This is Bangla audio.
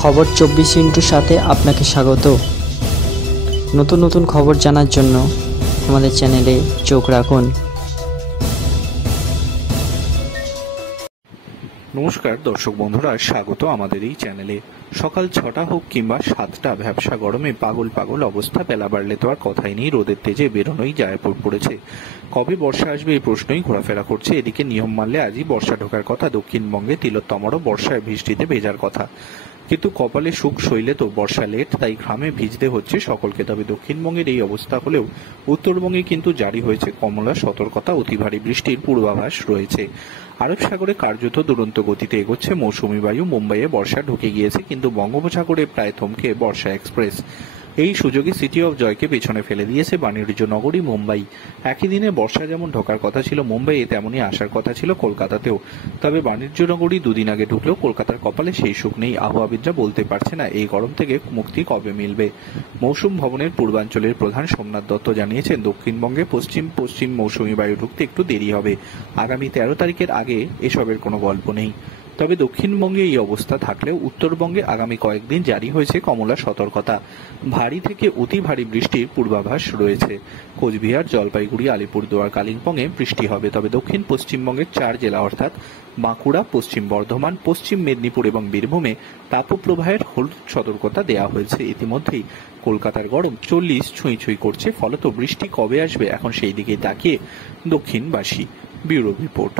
খবর 24 সাথে আপনাকে স্বাগত। নতুন নতুন খবর জানার জন্য আমাদের চ্যানেলে চোখ রাখুন। নমস্কার দর্শক বন্ধুরা, স্বাগত আমাদের এই চ্যানেলে। সকাল 6টা হোক কিংবা 7টা, ব্যবসা গরমে পাগল পাগল অবস্থা। বেলা বাড়লে তো আর কথাই নেই, রোদের তেজে বেরোনোই যায় পড়েছে। কবে বর্ষা আসবে এই প্রশ্নই ঘোরাফেরা করছে। এদিকে নিয়ম মানলে আজই বর্ষা ঢোকার কথা। দক্ষিণবঙ্গে তিলোত্তমারও বর্ষায় বৃষ্টিতে ভেজার কথা, কিন্তু কপালে সুখ শৈলে তো বর্ষা লেট, তাই ঘামে ভিজতে হচ্ছে সকলকে। তবে দক্ষিণবঙ্গের এই অবস্থা হলেও উত্তরবঙ্গে কিন্তু জারি হয়েছে কমলা সতর্কতা। অতি ভারী বৃষ্টির পূর্বাভাস রয়েছে। আরব সাগরে কার্যত দুরন্ত গতিতে এগোচ্ছে মৌসুমী বায়ু। মুম্বাইয়ে বর্ষা ঢুকে গিয়েছে, কিন্তু বঙ্গোপসাগরে প্রায় থমকে বর্ষা এক্সপ্রেস। এই সুযোগে সিটি অফ জয়কে পেছনে ফেলে দিয়েছে বাণিজ্য নগরী মুম্বাই। একই দিনে বর্ষা যেমন ঢোকার কথা ছিল মুম্বাইয়ে, তেমনই আসার কথা ছিল কলকাতাতেও। তবে বাণিজ্য নগরী দুদিন আগে ঢুকলেও কলকাতার কপালে সেই সুখ নেই। আবহাওয়াবিদরা বলতে পারছে না এই গরম থেকে মুক্তি কবে মিলবে। মৌসুম ভবনের পূর্বাঞ্চলের প্রধান সোমনাথ দত্ত জানিয়েছেন, দক্ষিণবঙ্গে পশ্চিম পশ্চিম মৌসুমী বায়ু ঢুকতে একটু দেরি হবে। আগামী 13 তারিখের আগে এসবের কোনো গল্প নেই। তবে দক্ষিণবঙ্গে এই অবস্থা থাকলেও উত্তরবঙ্গে আগামী কয়েকদিন জারি হয়েছে কমলা সতর্কতা। ভারী থেকে অতি ভারী বৃষ্টির পূর্বাভাস রয়েছে। কোচবিহার, জলপাইগুড়ি, আলিপুরদুয়ার, কালিম্পংয়ে বৃষ্টি হবে। তবে দক্ষিণ পশ্চিমবঙ্গের 4 জেলা অর্থাৎ বাঁকুড়া, পশ্চিম বর্ধমান, পশ্চিম মেদিনীপুর এবং বীরভূমে তাপপ্রবাহের হলুদ সতর্কতা দেওয়া হয়েছে। ইতিমধ্যেই কলকাতার গরম 40 ছুঁই ছুঁই করছে। ফলত বৃষ্টি কবে আসবে এখন সেই দিকেই তাকিয়ে দক্ষিণবাসী। Bureau report.